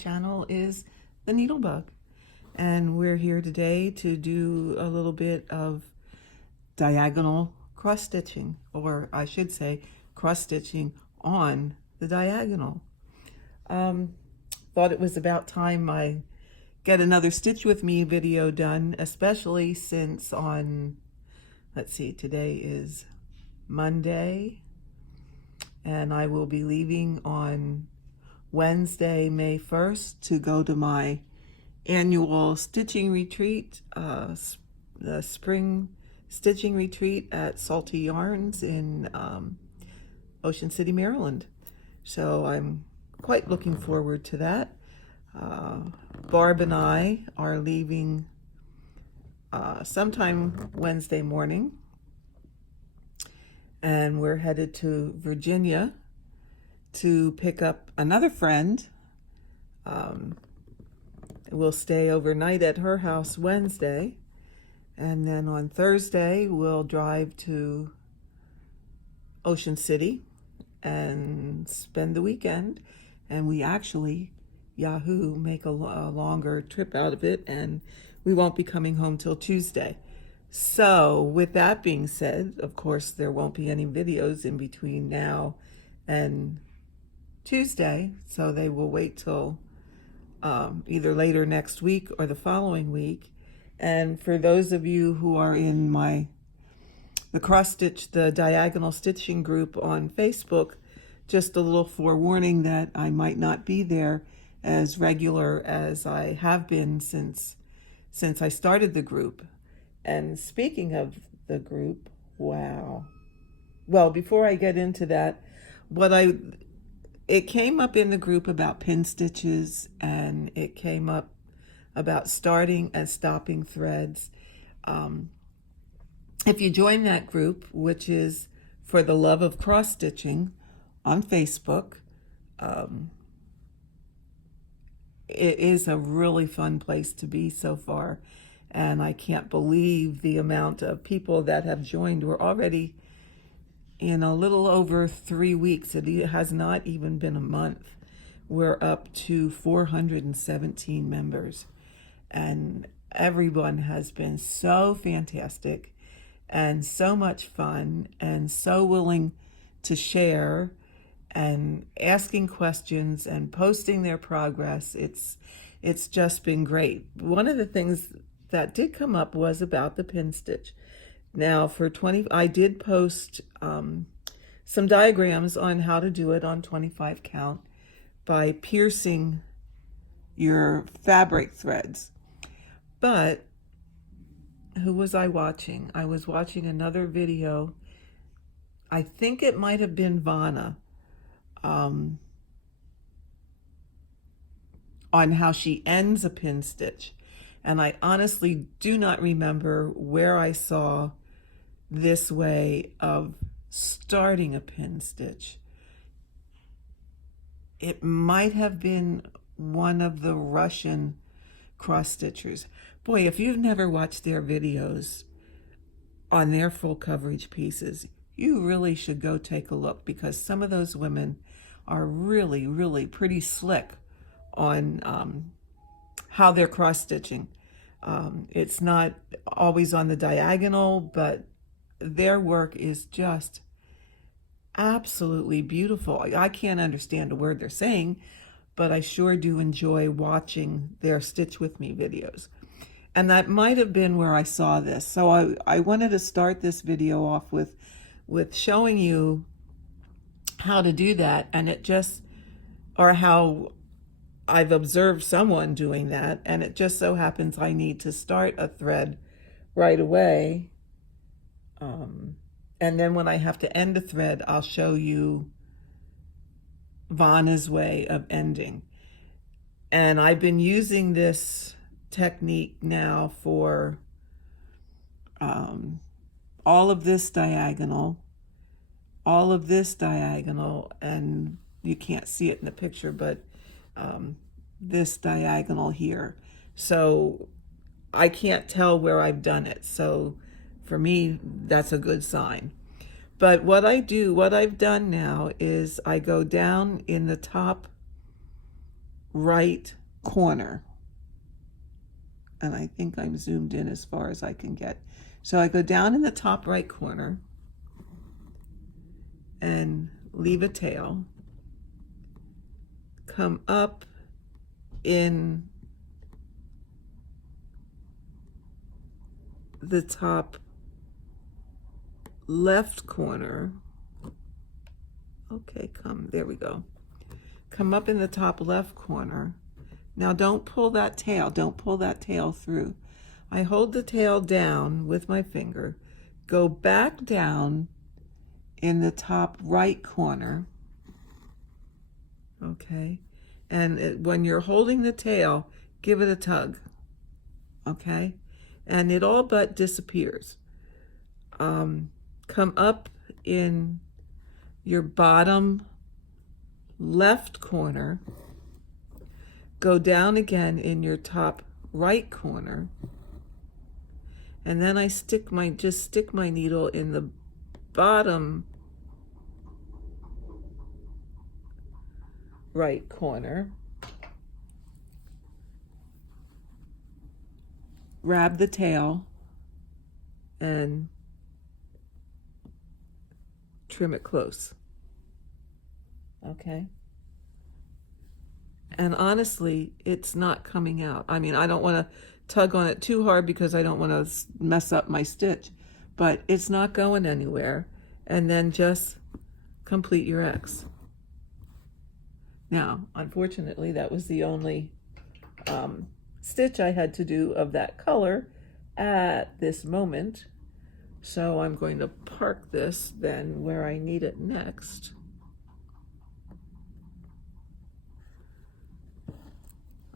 channel is the Needlebug, and we're here today to do a little bit of diagonal cross stitching, or I should say cross stitching on the diagonal. Thought it was about time I get another Stitch With Me video done, especially since on, let's see, today is Monday, and I will be leaving on Wednesday, May 1st to go to my annual stitching retreat, the spring stitching retreat at Salty Yarns in Ocean City, Maryland. So I'm quite looking forward to that. Barb and I are leaving sometime Wednesday morning, and we're headed to Virginia to pick up another friend. We'll stay overnight at her house Wednesday, and then on Thursday we'll drive to Ocean City and spend the weekend. And we actually, Yahoo, make a longer trip out of it, and we won't be coming home till Tuesday. So with that being said, of course there won't be any videos in between now and Tuesday, so they will wait till either later next week or the following week. And for those of you who are in the diagonal stitching group on Facebook, just a little forewarning that I might not be there as regular as I have been since I started the group. And speaking of the group, wow. Well, before I get into that, it came up in the group about pin stitches, and it came up about starting and stopping threads. If you join that group, which is For the Love of Cross Stitching on Facebook, it is a really fun place to be so far. And I can't believe the amount of people that have joined. We're already in a little over 3 weeks. It has not even been a month. We're up to 417 members. And everyone has been so fantastic and so much fun and so willing to share and asking questions and posting their progress. It's just been great. One of the things that did come up was about the pin stitch. Now I did post some diagrams on how to do it on 25 count by piercing your fabric threads. But who was I watching? I was watching another video. I think it might have been Vanna, on how she ends a pin stitch. And I honestly do not remember where I saw this way of starting a pin stitch. It might have been one of the Russian cross stitchers. Boy, if you've never watched their videos on their full coverage pieces, you really should go take a look, because some of those women are really, really pretty slick on how they're cross stitching. It's not always on the diagonal, but their work is just absolutely beautiful. I can't understand a word they're saying, but I sure do enjoy watching their Stitch With Me videos. And that might have been where I saw this. So I wanted to start this video off with showing you how to do that, and or how I've observed someone doing that, and it just so happens I need to start a thread right away. And then when I have to end a thread, I'll show you Vanna's way of ending. And I've been using this technique now for all of this diagonal, and you can't see it in the picture, but this diagonal here. So I can't tell where I've done it. So for me, that's a good sign. But what I've done now is I go down in the top right corner. And I think I'm zoomed in as far as I can get. So I go down in the top right corner and leave a tail. Come up in the top left corner. Okay, there we go. Come up in the top left corner. Now don't pull that tail, don't pull that tail through. I hold the tail down with my finger, go back down in the top right corner, okay? And when you're holding the tail, give it a tug, okay? And it all but disappears. Come up in your bottom left corner, go down again in your top right corner, and then I just stick my needle in the bottom right corner, grab the tail and trim it close. Okay? And honestly, it's not coming out. I mean, I don't want to tug on it too hard because I don't want to mess up my stitch, but it's not going anywhere. And then just complete your X. Now, unfortunately, that was the only stitch I had to do of that color at this moment. So I'm going to park this then where I need it next.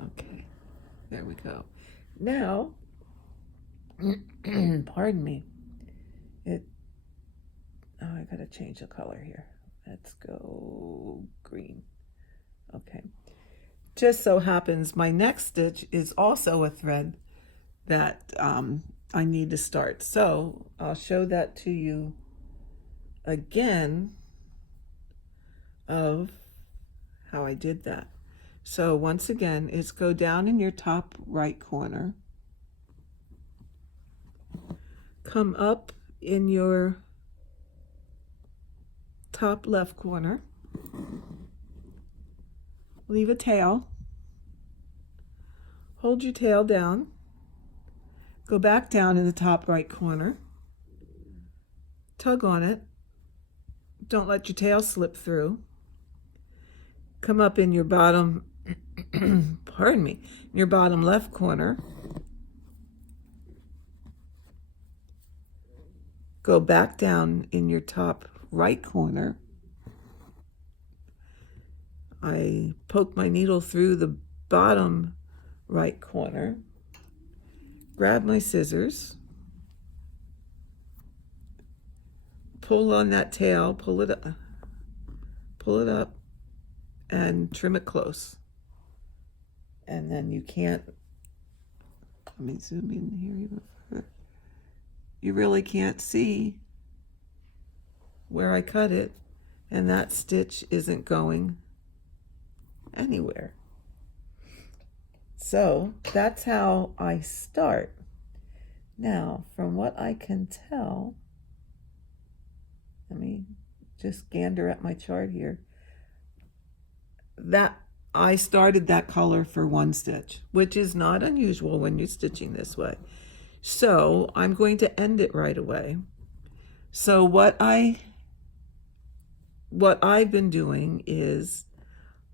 Okay, there we go. Now, pardon me. Oh, I gotta change the color here. Let's go green. Okay. Just so happens my next stitch is also a thread that I need to start. So I'll show that to you again of how I did that. So once again, it's go down in your top right corner, come up in your top left corner, leave a tail, hold your tail down, go back down in the top right corner, tug on it, don't let your tail slip through, come up in your bottom, pardon me, in your bottom left corner, go back down in your top right corner. I poke my needle through the bottom right corner, grab my scissors, pull on that tail, pull it up, and trim it close. And then you can't, let me zoom in here even further. You really can't see where I cut it, and that stitch isn't going anywhere. So that's how I start. Now, from what I can tell, let me just gander at my chart here, that I started that color for one stitch, which is not unusual when you're stitching this way. So I'm going to end it right away. So what I've been doing is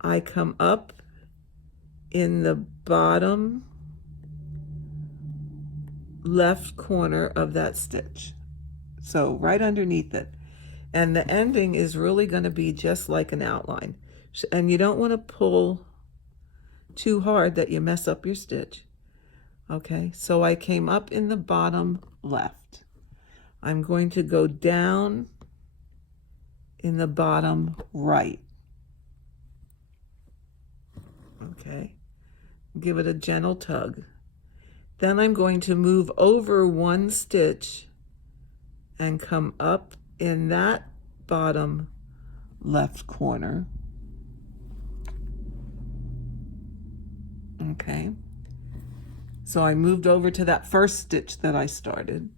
I come up in the bottom left corner of that stitch, so right underneath it, and the ending is really going to be just like an outline, and you don't want to pull too hard that you mess up your stitch. Okay, so I came up in the bottom left. I'm going to go down in the bottom right. Okay, give it a gentle tug. Then I'm going to move over one stitch and come up in that bottom left corner. Okay. So I moved over to that first stitch that I started.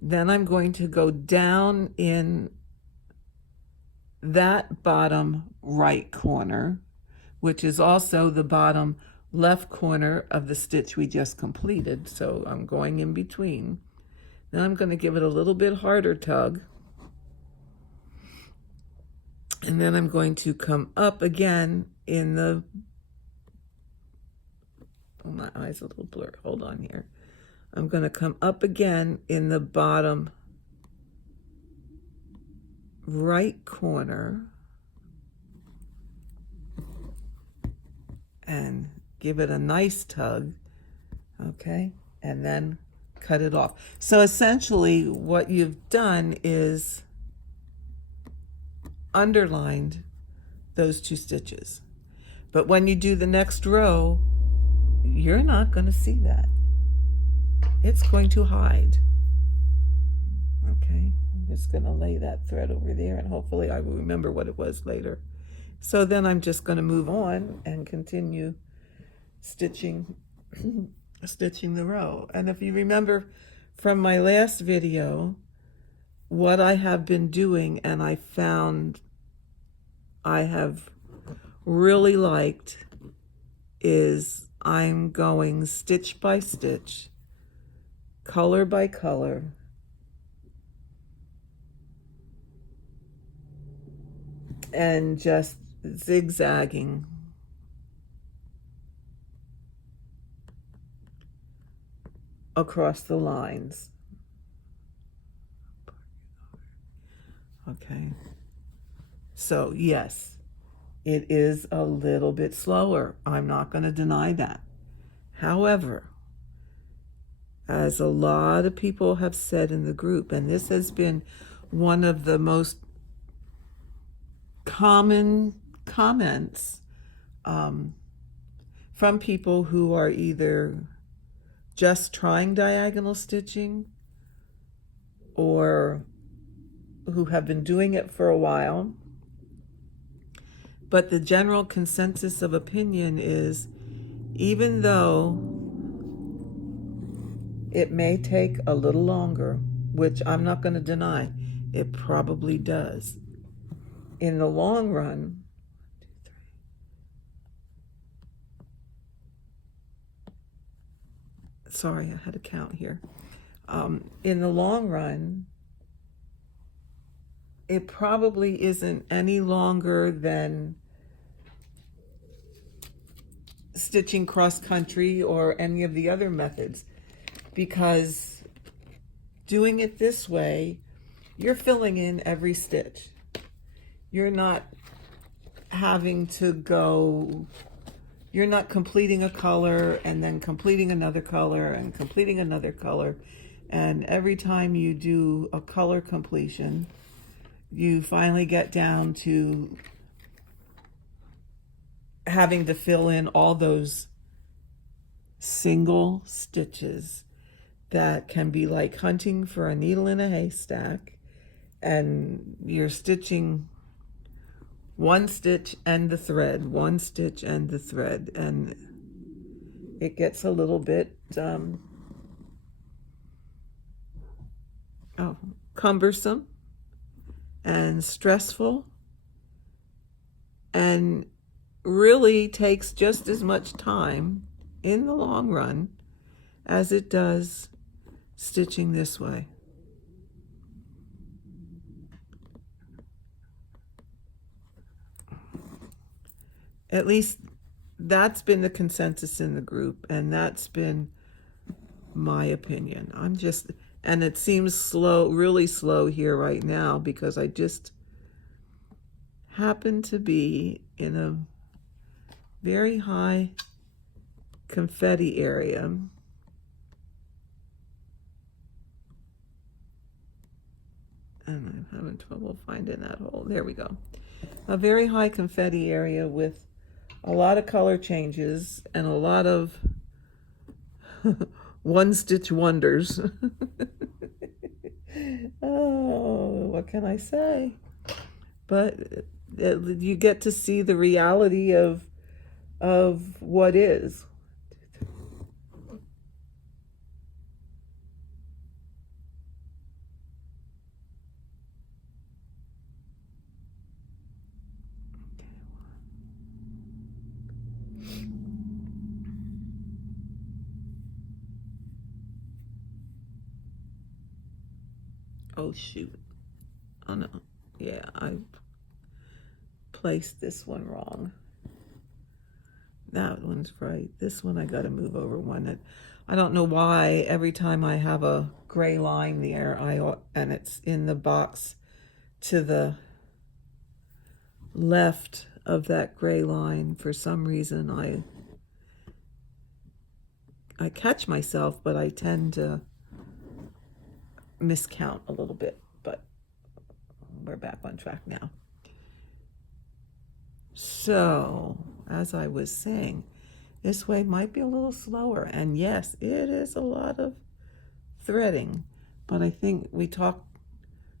Then I'm going to go down in that bottom right corner, which is also the bottom left corner of the stitch we just completed. So I'm going in between. Then I'm going to give it a little bit harder tug. And then I'm going to come up again in the, oh, my eye's a little blurred. Hold on here. I'm going to come up again in the bottom right corner and give it a nice tug, okay, and then cut it off. So essentially what you've done is underlined those two stitches. But when you do the next row, you're not going to see that. It's going to hide. Okay, I'm just going to lay that thread over there and hopefully I will remember what it was later. So then I'm just going to move on and continue stitching stitching the row. And if you remember from my last video, what I have been doing and I found I have really liked is I'm going stitch by stitch, color by color, and just zigzagging across the lines. Okay, so yes, it is a little bit slower. I'm not going to deny that. However, as a lot of people have said in the group, and this has been one of the most common comments from people who are either just trying diagonal stitching or who have been doing it for a while. But the general consensus of opinion is, even though it may take a little longer, which I'm not going to deny, it probably does. In the long run, sorry, I had to count here. In the long run, it probably isn't any longer than stitching cross country or any of the other methods, because doing it this way, you're filling in every stitch. You're not having to go, you're not completing a color and then completing another color and completing another color. And every time you do a color completion, you finally get down to having to fill in all those single stitches that can be like hunting for a needle in a haystack, and you're stitching one stitch and the thread, one stitch and the thread, and it gets a little bit cumbersome and stressful, and really takes just as much time in the long run as it does stitching this way. At least that's been the consensus in the group, and that's been my opinion. And it seems slow, really slow here right now, because I just happen to be in a very high confetti area. And I'm having trouble finding that hole. There we go. A very high confetti area with a lot of color changes and a lot of one-stitch wonders. Oh, what can I say? But you get to see the reality of of what is. Oh shoot. Oh no. Yeah, I placed this one wrong. That one's right. This one I gotta move over one. That I don't know why every time I have a gray line there, and it's in the box to the left of that gray line, for some reason I catch myself, but I tend to miscount a little bit. But we're back on track now. So, as I was saying, this way might be a little slower. And yes, it is a lot of threading. But I think we talked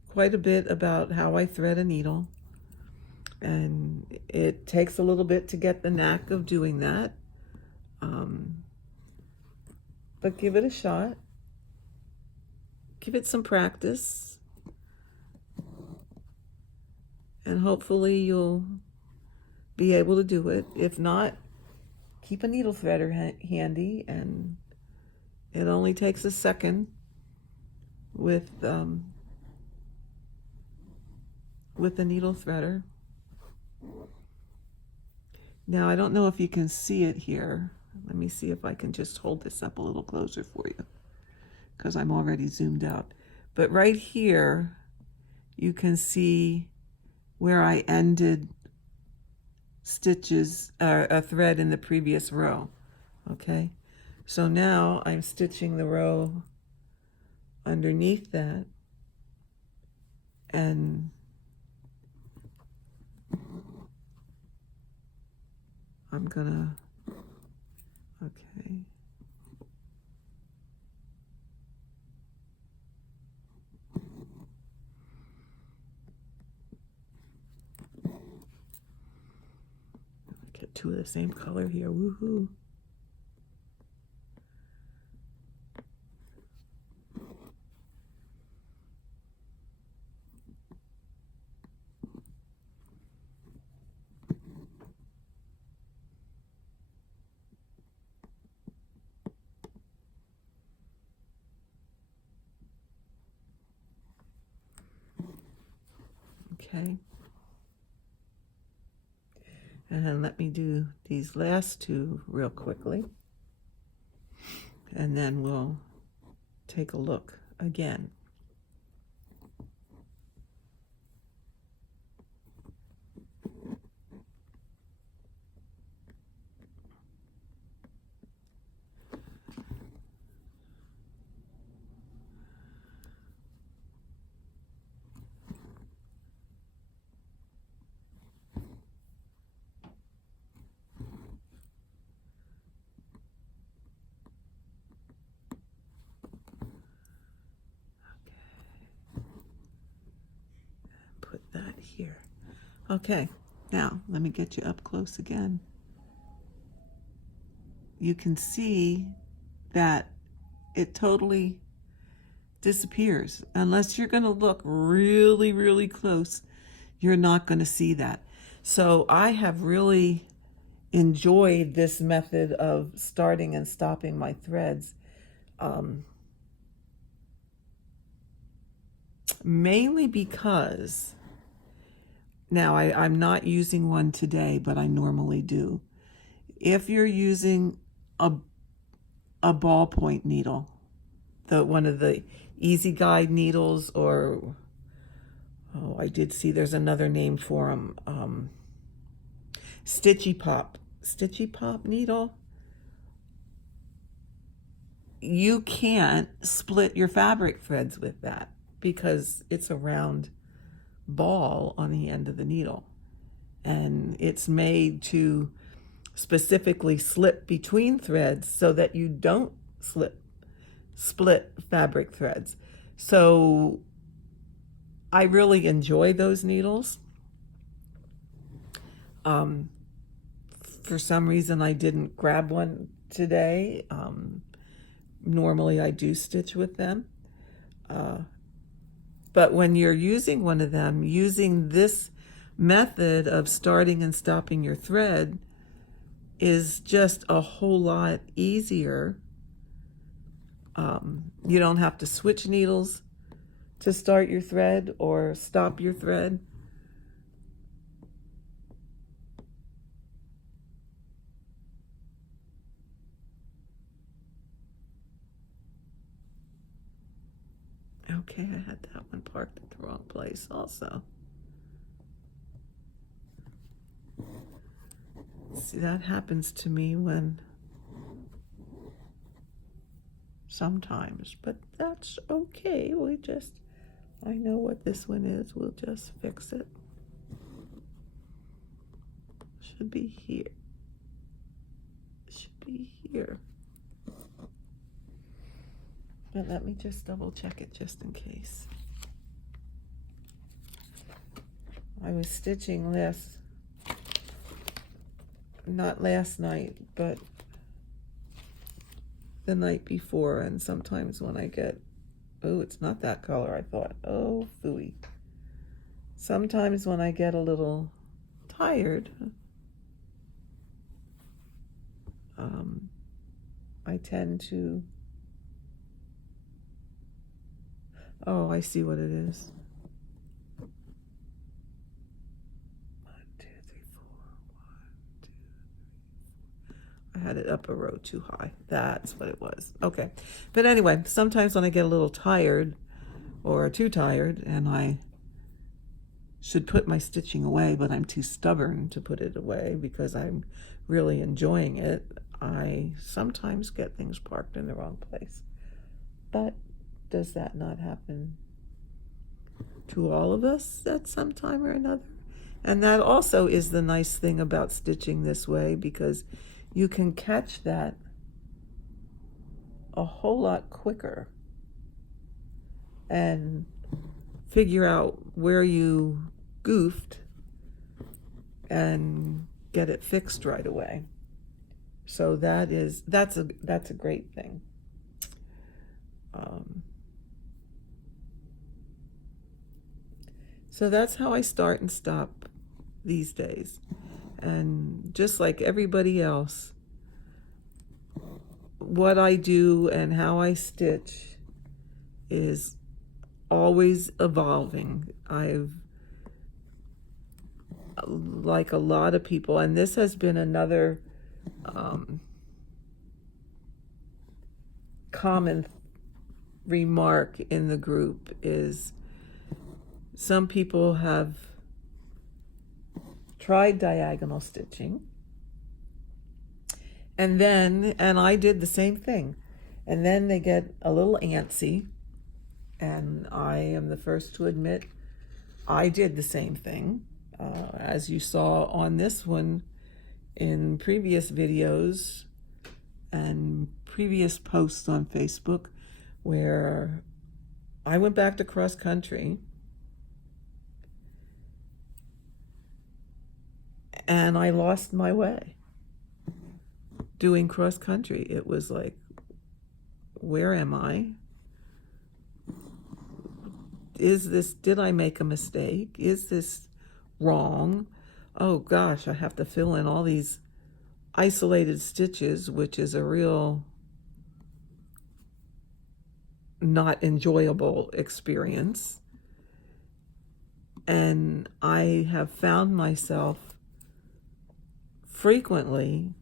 quite a bit about how I thread a needle. And it takes a little bit to get the knack of doing that. But give it a shot. Give it some practice. And hopefully you'll be able to do it. If not, keep a needle threader handy, and it only takes a second with a needle threader. Now, I don't know if you can see it here. Let me see if I can just hold this up a little closer for you, because I'm already zoomed out. But right here, you can see where I ended stitches, a thread in the previous row. Okay, so now I'm stitching the row underneath that, and I'm gonna, okay. Get two of the same color here, woohoo. Okay. And let me do these last two real quickly, and then we'll take a look again. Put that here. Okay, now let me get you up close again. You can see that it totally disappears. Unless you're going to look really, really close, you're not going to see that. So I have really enjoyed this method of starting and stopping my threads. Mainly because, now I'm not using one today, but I normally do. If you're using a ballpoint needle, one of the Easy Guide needles, or I did see there's another name for them, Stitchy Pop needle, you can't split your fabric threads with that because it's a round ball on the end of the needle, and it's made to specifically slip between threads so that you don't split fabric threads. So I really enjoy those needles. for some reason I didn't grab one today. Normally I do stitch with them. But when you're using one of them, using this method of starting and stopping your thread is just a whole lot easier. You don't have to switch needles to start your thread or stop your thread. Okay, I had that one parked at the wrong place also. See, that happens to me when sometimes, but that's okay. I know what this one is. We'll just fix it. Should be here. Should be here. But let me just double check it just in case. I was stitching not last night, but the night before, and sometimes when I get, oh, it's not that color, I thought, oh, phooey. Sometimes when I get a little tired, I tend to, oh, I see what it is. 1, 2, 3, 4. 1, 2, 3, 4. I had it up a row too high. That's what it was. Okay. But anyway, sometimes when I get a little tired or too tired and I should put my stitching away, but I'm too stubborn to put it away because I'm really enjoying it, I sometimes get things parked in the wrong place. But does that not happen to all of us at some time or another? And that also is the nice thing about stitching this way, because you can catch that a whole lot quicker and figure out where you goofed and get it fixed right away. So that's a great thing. So that's how I start and stop these days. And just like everybody else, what I do and how I stitch is always evolving. Like a lot of people, and this has been another common remark in the group, is some people have tried diagonal stitching, and I did the same thing, and then they get a little antsy, and I am the first to admit I did the same thing, as you saw on this one in previous videos and previous posts on Facebook, where I went back to cross country and I lost my way doing cross country. It was like, where am I? Did I make a mistake? Is this wrong? Oh gosh, I have to fill in all these isolated stitches, which is a real not enjoyable experience. And I have found myself frequently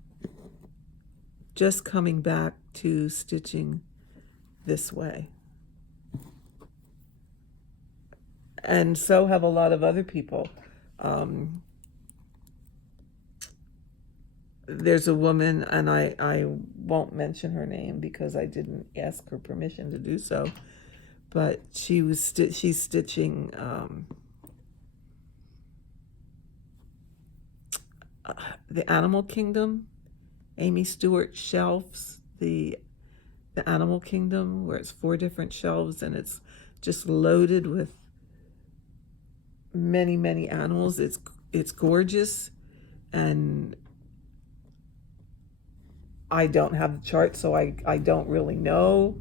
just coming back to stitching this way. And so have a lot of other people. There's a woman, and I won't mention her name because I didn't ask her permission to do so, but she's stitching the Animal Kingdom, Amy Stewart shelves, the Animal Kingdom, where it's 4 different shelves and it's just loaded with many animals. It's gorgeous, and I don't have the chart, so I don't really know,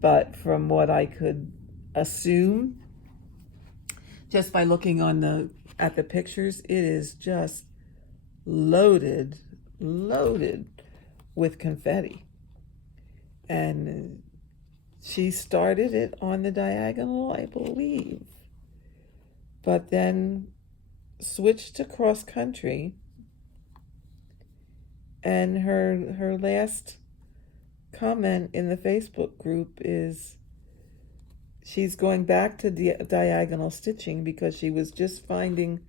but from what I could assume, just by looking at the pictures, it is just loaded with confetti. And she started it on the diagonal, I believe, but then switched to cross country, and her last comment in the Facebook group is she's going back to diagonal stitching because she was just finding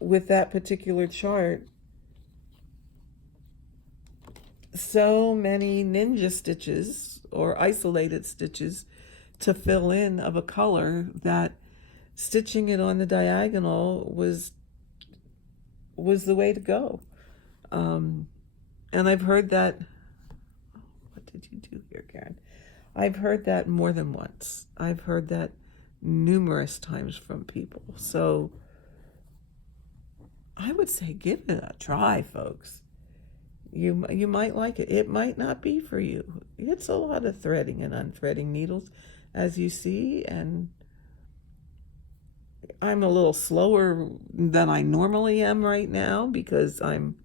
with that particular chart so many ninja stitches or isolated stitches to fill in of a color that stitching it on the diagonal was the way to go. And I've heard that, what did you do here, Karen? I've heard that more than once. I've heard that numerous times from people. So I would say give it a try, folks. You might like it. It might not be for you. It's a lot of threading and unthreading needles, as you see, and I'm a little slower than I normally am right now because I'm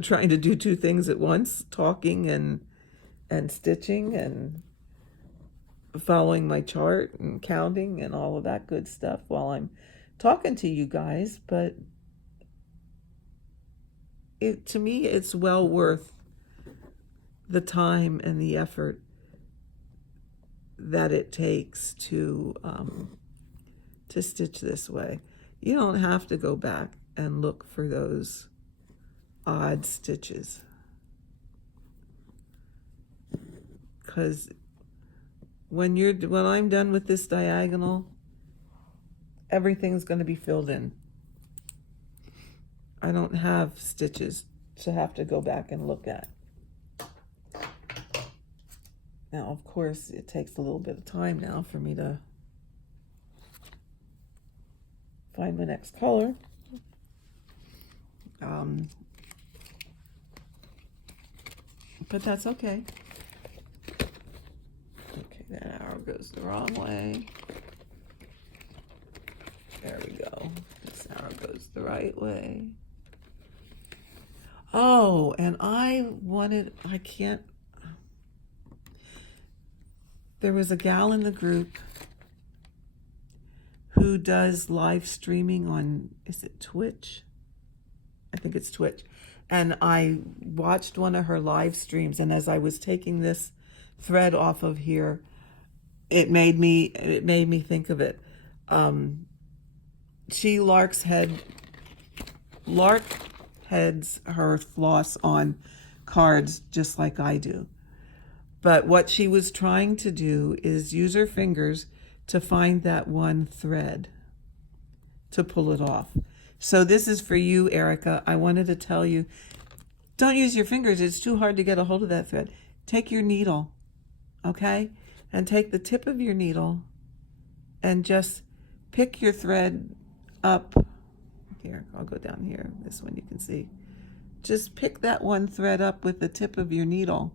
trying to do two things at once, talking and stitching and following my chart and counting and all of that good stuff while I'm talking to you guys. But to me, it's well worth the time and the effort that it takes to stitch this way. You don't have to go back and look for those odd stitches, because when I'm done with this diagonal, everything's going to be filled in. I don't have stitches to have to go back and look at. Now, of course, it takes a little bit of time now for me to find my next color. But that's okay. Okay, that arrow goes the wrong way. There we go. This arrow goes the right way. Oh, and there was a gal in the group who does live streaming on, is it Twitch? I think it's Twitch. And I watched one of her live streams, and as I was taking this thread off of here, it made me think of it. She lark heads her floss on cards just like I do. But what she was trying to do is use her fingers to find that one thread to pull it off. So this is for you, Erica. I wanted to tell you, don't use your fingers. It's too hard to get a hold of that thread. Take your needle, okay? And take the tip of your needle and just pick your thread up. Here, I'll go down here. This one you can see. Just pick that one thread up with the tip of your needle,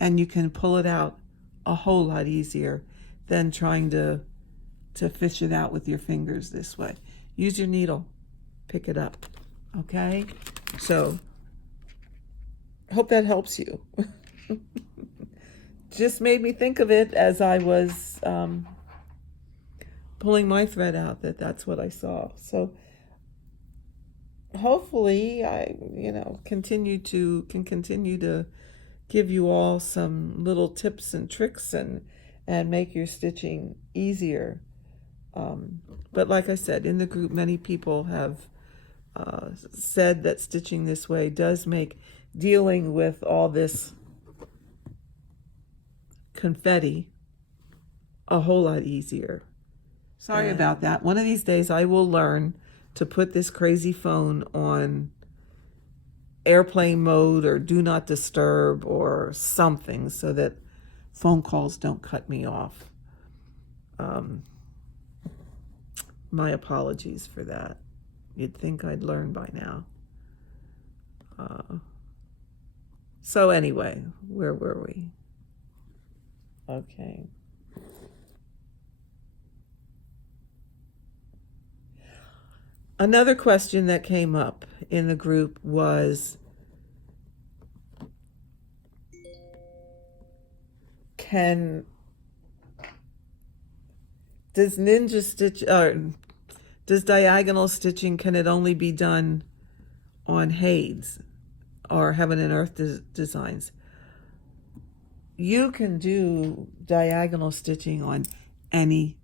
and you can pull it out a whole lot easier than trying to fish it out with your fingers this way. Use your needle, pick it up, okay? So, hope that helps you. Just made me think of it as I was pulling my thread out, that's what I saw. So, hopefully I can continue to give you all some little tips and tricks and make your stitching easier. But like I said, in the group, many people have said that stitching this way does make dealing with all this confetti a whole lot easier. Sorry about that. One of these days I will learn to put this crazy phone on airplane mode or do not disturb or something so that phone calls don't cut me off. My apologies for that. You'd think I'd learn by now. So anyway, where were we? Okay. Another question that came up in the group was, does ninja stitch, does diagonal stitching, can it only be done on Hades or Heaven and Earth designs? You can do diagonal stitching on any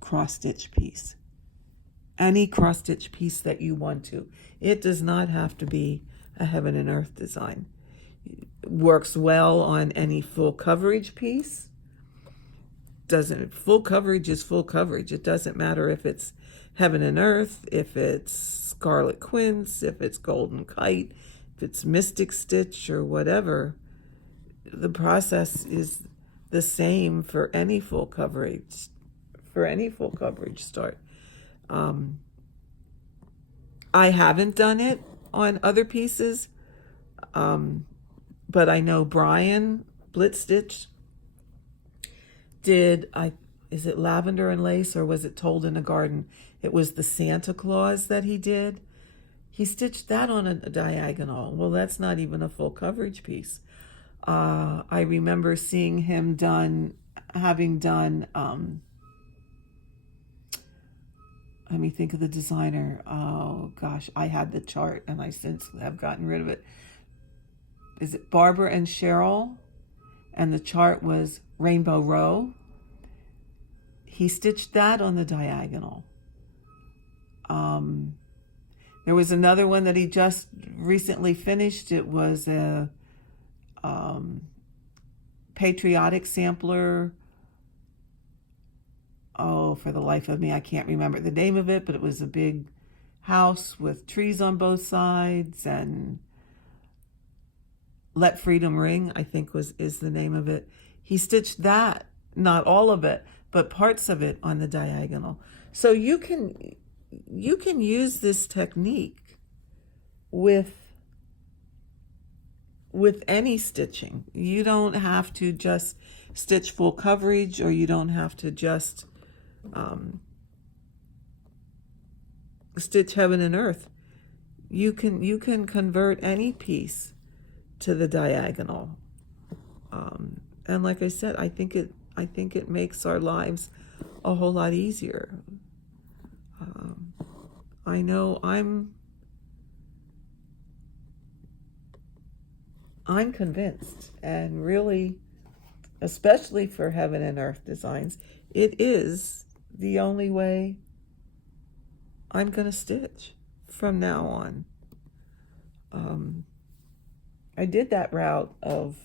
cross stitch piece. Any cross stitch piece that you want to. It does not have to be a Heaven and Earth design. It works well on any full coverage piece. Full coverage is full coverage. It doesn't matter if it's Heaven and Earth, if it's Scarlet Quince, if it's Golden Kite, if it's Mystic Stitch or whatever. The process is the same for any full coverage, start. I haven't done it on other pieces, but I know Brian Blitz Stitch did, is it Lavender and Lace, or was it Told in a Garden? It was the Santa Claus that he did. He stitched that on a diagonal. Well, that's not even a full coverage piece. I remember seeing him having done, let me think of the designer. Oh gosh, I had the chart and I since have gotten rid of it. Is it Barbara and Cheryl? And the chart was Rainbow Row. He stitched that on the diagonal. There was another one that he just recently finished. It was a patriotic sampler. Oh, for the life of me, I can't remember the name of it, but it was a big house with trees on both sides, and Let Freedom Ring, I think is the name of it. He stitched that, not all of it, but parts of it on the diagonal. So you can use this technique with any stitching. You don't have to just stitch full coverage, or you don't have to just stitch Heaven and Earth. You can convert any piece to the diagonal, and like I said, I think it makes our lives a whole lot easier. I know I'm convinced, and really, especially for Heaven and Earth designs, it is the only way I'm going to stitch from now on. I did that route of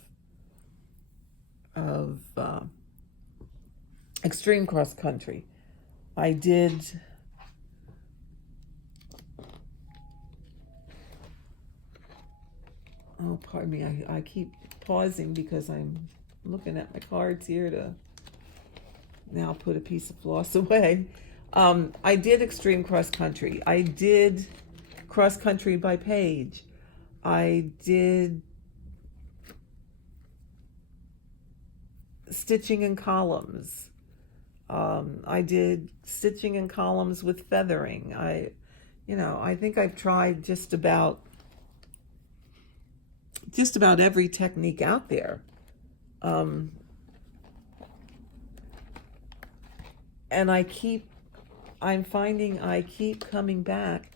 extreme cross country. I did pardon me, I keep pausing because I'm looking at my cards here to now put a piece of floss away. I did extreme cross country. I did cross country by page. I did stitching in columns. I did stitching in columns with feathering. I think I've tried just about every technique out there. And I'm finding I keep coming back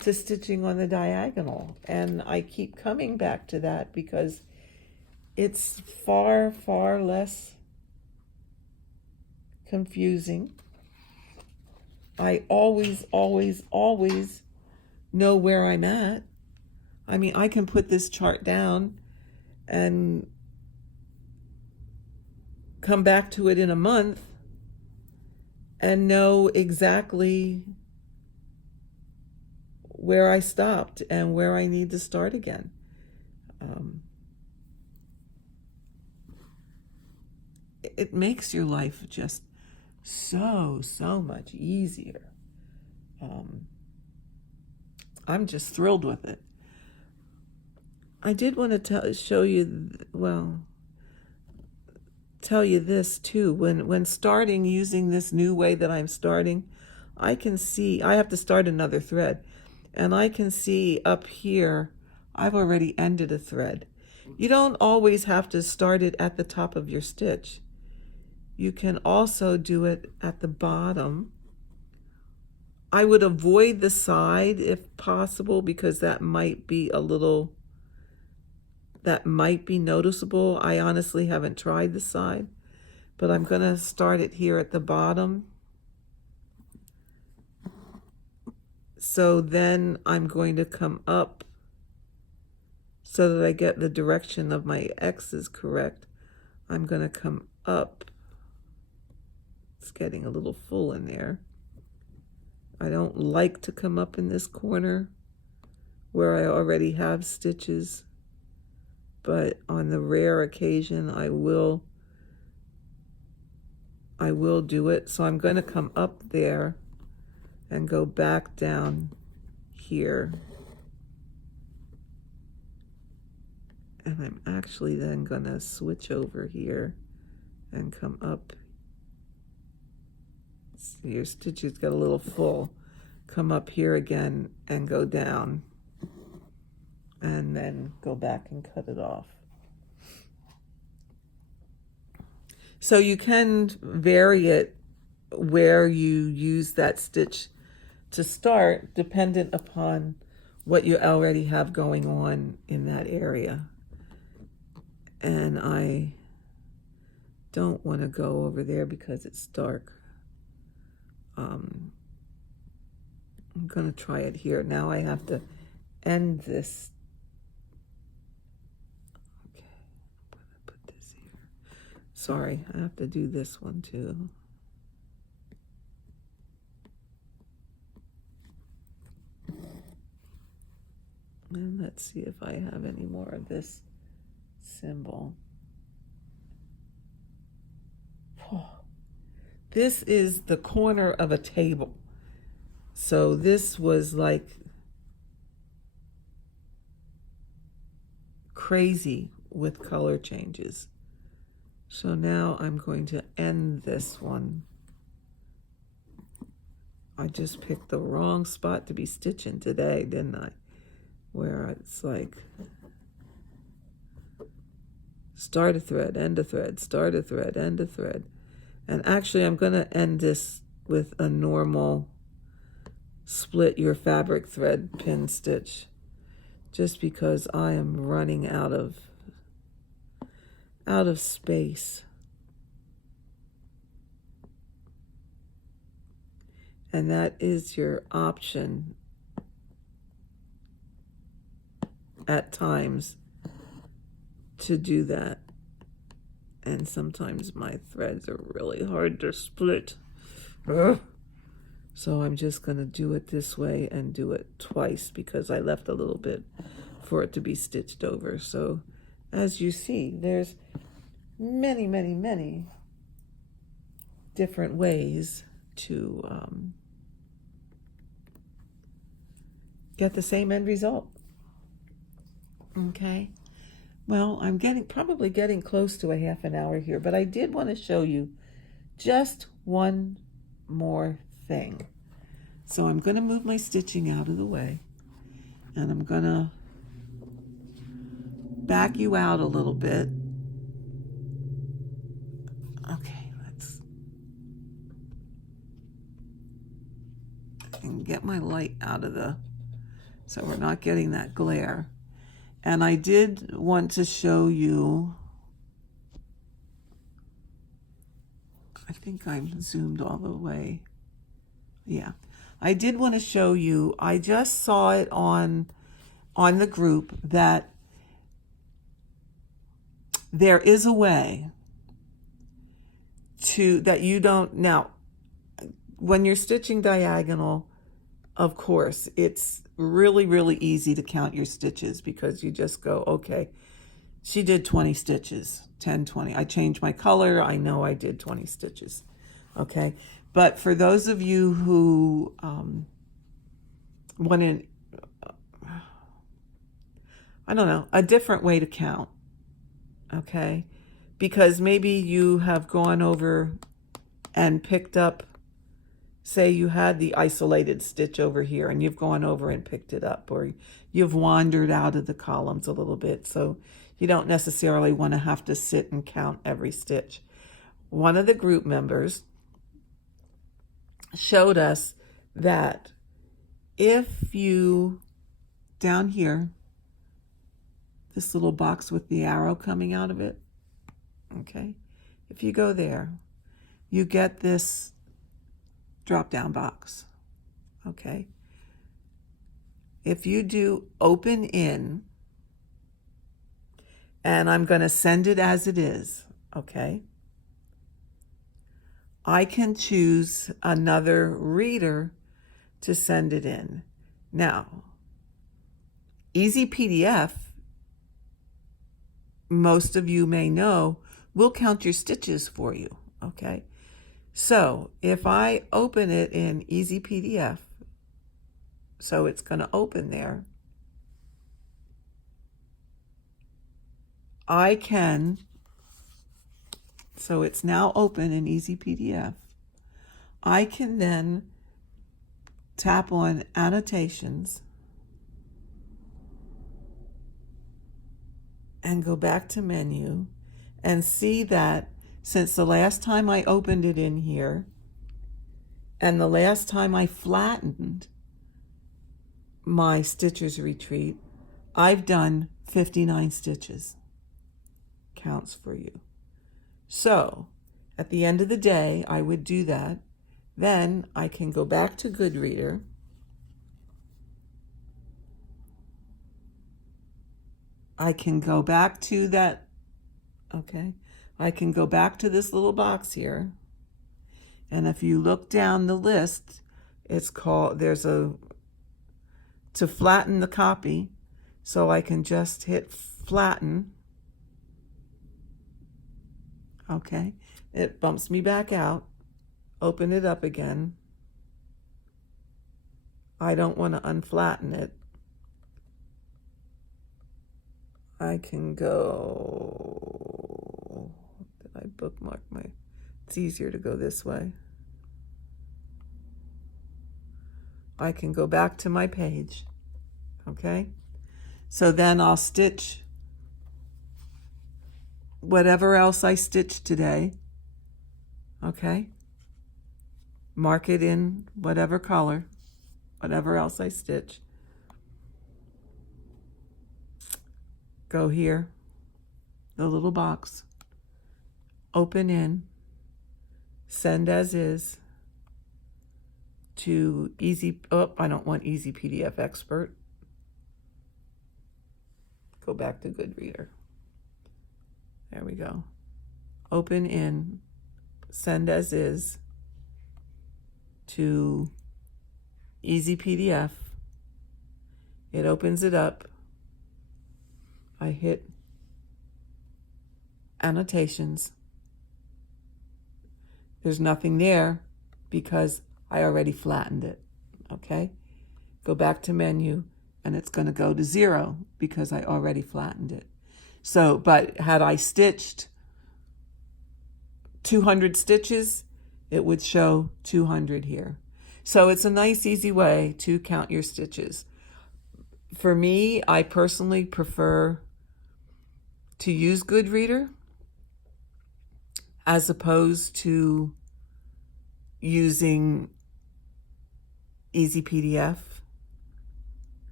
to stitching on the diagonal, and I keep coming back to that because it's far, far less confusing. I always, always, always know where I'm at. I mean, I can put this chart down and come back to it in a month and know exactly where I stopped and where I need to start again. It makes your life just so much easier. I'm just thrilled with it. I did want to show you, well, tell you this too. When starting using this new way that I'm starting, I can see I have to start another thread, and I can see up here I've already ended a thread. You don't always have to start it at the top of your stitch. You can also do it at the bottom. I would avoid the side if possible, because that might be noticeable. I honestly haven't tried the side, but I'm going to start it here at the bottom. So then I'm going to come up so that I get the direction of my X's correct. I'm going to come up. It's getting a little full in there. I don't like to come up in this corner where I already have stitches, but on the rare occasion I will do it. So I'm going to come up there and go back down here. And I'm actually then going to switch over here and come up. See, your stitches got a little full. Come up here again and go down. And then go back and cut it off. So you can vary it where you use that stitch to start, dependent upon what you already have going on in that area. And I don't want to go over there because it's dark. I'm going to try it here. Now I have to end this. Okay, I'm going to put this here. Sorry, I have to do this one too. And let's see if I have any more of this symbol. Oh, this is the corner of a table. So this was like crazy with color changes. So now I'm going to end this one. I just picked the wrong spot to be stitching today, didn't I? Where it's like start a thread, end a thread, start a thread, end a thread. And actually I'm going to end this with a normal split your fabric thread pin stitch, just because I am running out of space. And that is your option at times to do that. And sometimes my threads are really hard to split. Ugh. So I'm just going to do it this way and do it twice, because I left a little bit for it to be stitched over. So as you see, there's many, many, many different ways to get the same end result. Okay. Well, I'm probably getting close to a half an hour here, but I did want to show you just one more thing. So I'm going to move my stitching out of the way, and I'm going to back you out a little bit. Okay, and get my light out of so we're not getting that glare. And I did want to show you, I think I'm zoomed all the way. Yeah, I did want to show you, I just saw it on the group that there is a way that you don't, now, when you're stitching diagonal, of course, it's really, really easy to count your stitches, because you just go, okay, she did 20 stitches, 10, 20. I changed my color. I know I did 20 stitches. Okay. But for those of you who want to, I don't know, a different way to count, okay? Because maybe you have gone over and picked up, say you had the isolated stitch over here and you've gone over and picked it up, or you've wandered out of the columns a little bit, so you don't necessarily want to have to sit and count every stitch. One of the group members showed us that if you, down here, this little box with the arrow coming out of it, okay, if you go there, you get this drop-down box, okay? If you do open in, and I'm going to send it as it is, okay? I can choose another reader to send it in. Now, Easy PDF, most of you may know, will count your stitches for you, okay? So if I open it in Easy PDF, so it's going to open there, I can, so it's now open in Easy PDF, I can then tap on Annotations and go back to Menu and see that since the last time I opened it in here and the last time I flattened my Stitcher's Retreat, I've done 59 stitches. Counts for you. So at the end of the day, I would do that. Then I can go back to GoodReader. I can go back to that, okay? I can go back to this little box here. And if you look down the list, it's called, there's a, to flatten the copy. So I can just hit flatten. Okay, it bumps me back out. Open it up again. I don't want to unflatten it. I can go, did I bookmark my, it's easier to go this way. I can go back to my page, okay? So then I'll stitch whatever else I stitched today, okay? Mark it in whatever color, whatever else I stitch. Go here, the little box, open in, send as is to Easy, oh, I don't want Easy PDF Expert. Go back to GoodReader. There we go. Open in, send as is to Easy PDF. It opens it up. I hit Annotations. There's nothing there because I already flattened it, okay? Go back to Menu and it's going to go to 0 because I already flattened it. So, but had I stitched 200 stitches, it would show 200 here. So it's a nice, easy way to count your stitches. For me, I personally prefer to use GoodReader as opposed to using Easy PDF.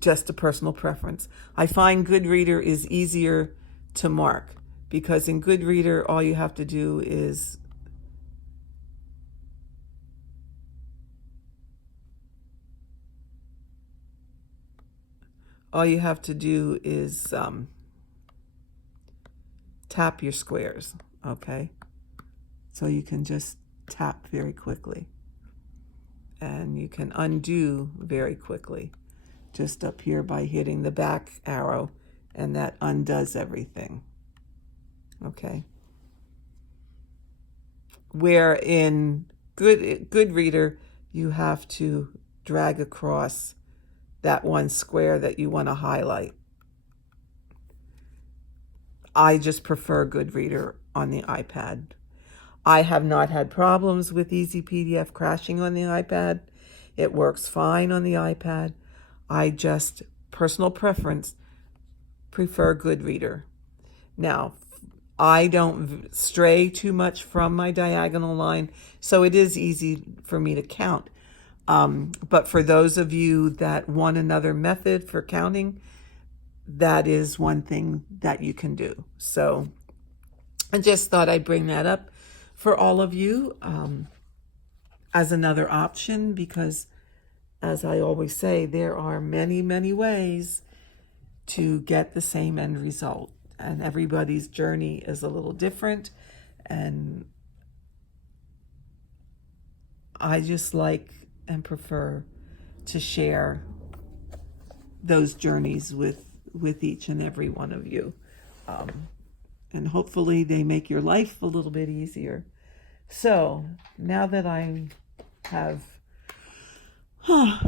Just a personal preference. I find GoodReader is easier to mark because in GoodReader, all you have to do is tap your squares, okay? So you can just tap very quickly and you can undo very quickly just up here by hitting the back arrow, and that undoes everything, okay? Where in GoodReader, you have to drag across that one square that you want to highlight. I just prefer GoodReader on the iPad. I have not had problems with Easy PDF crashing on the iPad. It works fine on the iPad. I just, personal preference, prefer GoodReader. Now, I don't stray too much from my diagonal line, so it is easy for me to count. But for those of you that want another method for counting, that is one thing that you can do. So I just thought I'd bring that up for all of you as another option, because as I always say, there are many, many ways to get the same end result, and everybody's journey is a little different, and I just like and prefer to share those journeys with each and every one of you. And hopefully they make your life a little bit easier. So now that I have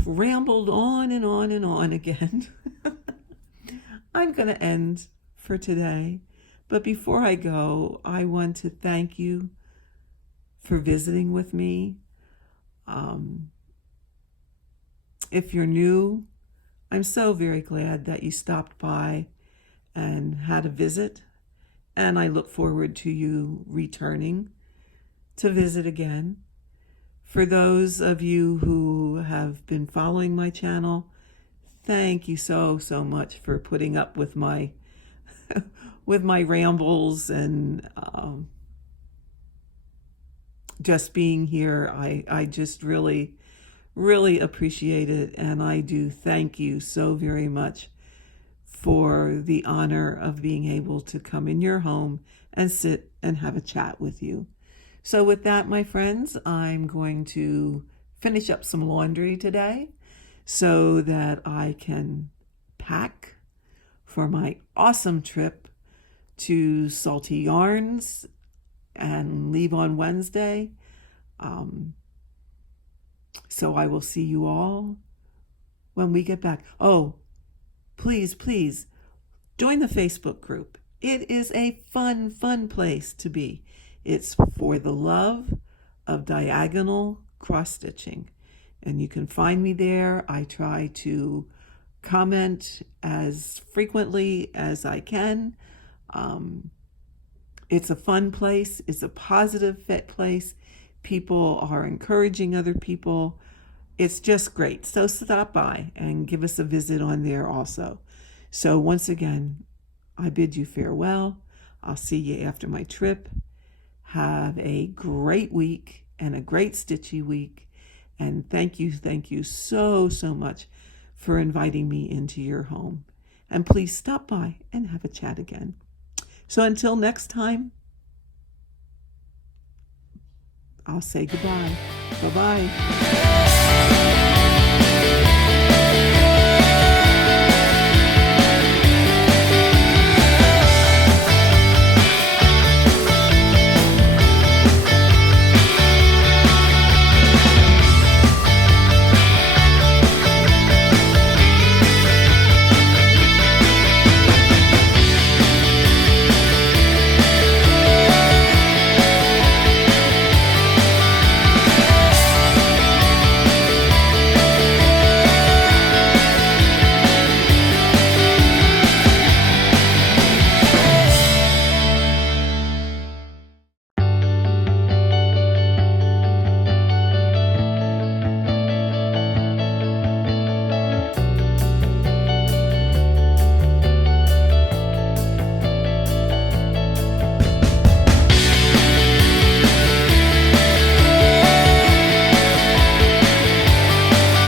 rambled on and on and on again, I'm going to end for today. But before I go, I want to thank you for visiting with me. If you're new, I'm so very glad that you stopped by and had a visit, and I look forward to you returning to visit again. For those of you who have been following my channel, thank you so much for putting up with my with my rambles and just being here. I just really appreciate it, and I do thank you so very much for the honor of being able to come in your home and sit and have a chat with you. So with that, my friends, I'm going to finish up some laundry today so that I can pack for my awesome trip to Salty Yarns and leave on Wednesday. So I will see you all when we get back. Oh, please join the Facebook group. It is a fun place to be. It's for the love of diagonal cross stitching, and you can find me there. I try to comment as frequently as I can. It's a fun place. It's a positive fit place. People are encouraging other people. It's just great. So stop by and give us a visit on there also. So once again, I bid you farewell. I'll see you after my trip. Have a great week and a great stitchy week. And thank you so much for inviting me into your home. And please stop by and have a chat again. So until next time, I'll say goodbye. Bye-bye.